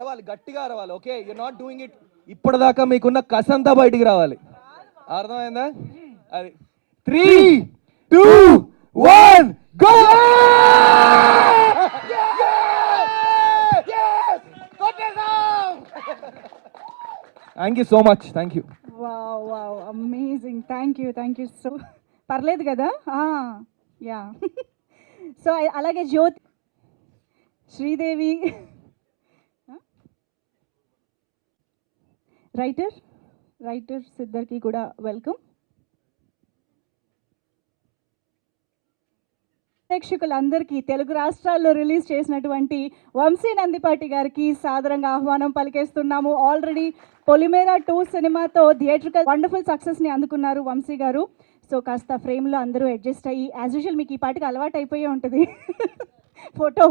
రావాలి గట్టిగా రావాలి okay you not doing it ఇప్పటిదాకా మీకున్న కసంతా బయటికి రావాలి. అర్థమైందా? అది three two one go thank you so much thank you wow wow amazing thank you thank you so పర్లేదు కదా? Ah, యా సో అలాగే జ్యోతి శ్రీదేవి. రైటర్ రైటర్స్ ఇద్దరికి కూడా వెల్కమ్ ప్రేక్షకులందరికీ తెలుగు రాష్ట్రాల్లో రిలీజ్ చేసినటువంటి వంశీ నందిపాటి గారికి సాదరంగా ఆహ్వానం పలికేస్తున్నాము. ఆల్రెడీ పొలిమేరా టూ సినిమాతో థియేటర్కల్ వండర్ఫుల్ సక్సెస్ని అందుకున్నారు వంశీ గారు. సో కాస్త ఫ్రేమ్లో అందరూ అడ్జస్ట్ అయ్యి యాజ్ యూజువల్ మీకు ఈ పాటికి అలవాటు అయిపోయి ఉంటుంది. Photo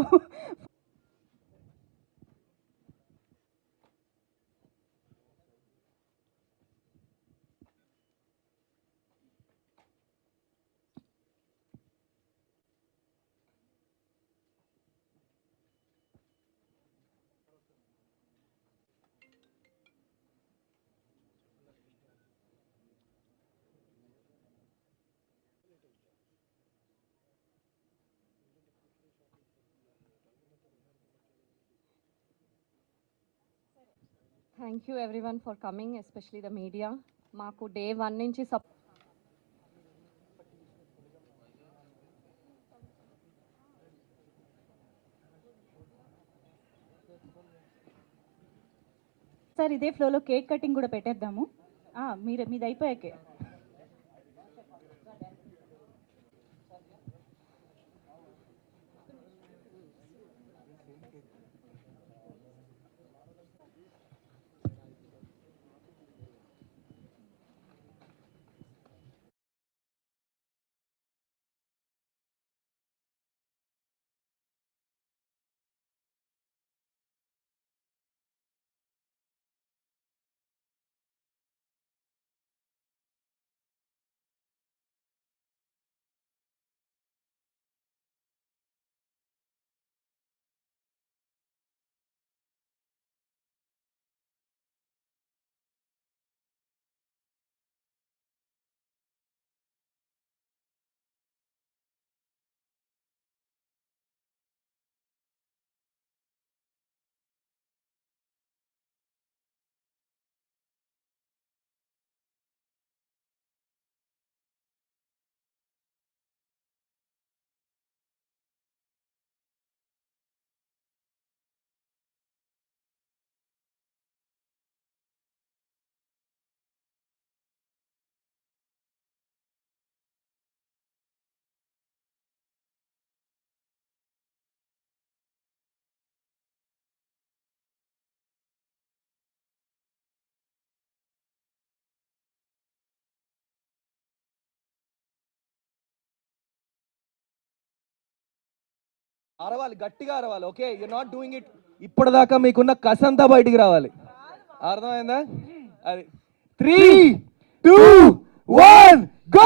thank you everyone for coming especially the media మాకు డే వన్ నుంచి సప్ సార్ ఇదే ఫ్లోలో కేక్ కటింగ్ కూడా పెట్టేద్దాము. మీరు మీది అయిపోయాకే అరవాలి గట్టిగా అరవాలి. Okay you not doing it ఇప్పటిదాకా మీకున్న కసంతా బయటికి రావాలి. అర్థమైందా? అది. Three two one go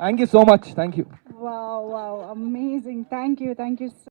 thank you so much thank you wow wow amazing thank you thank you so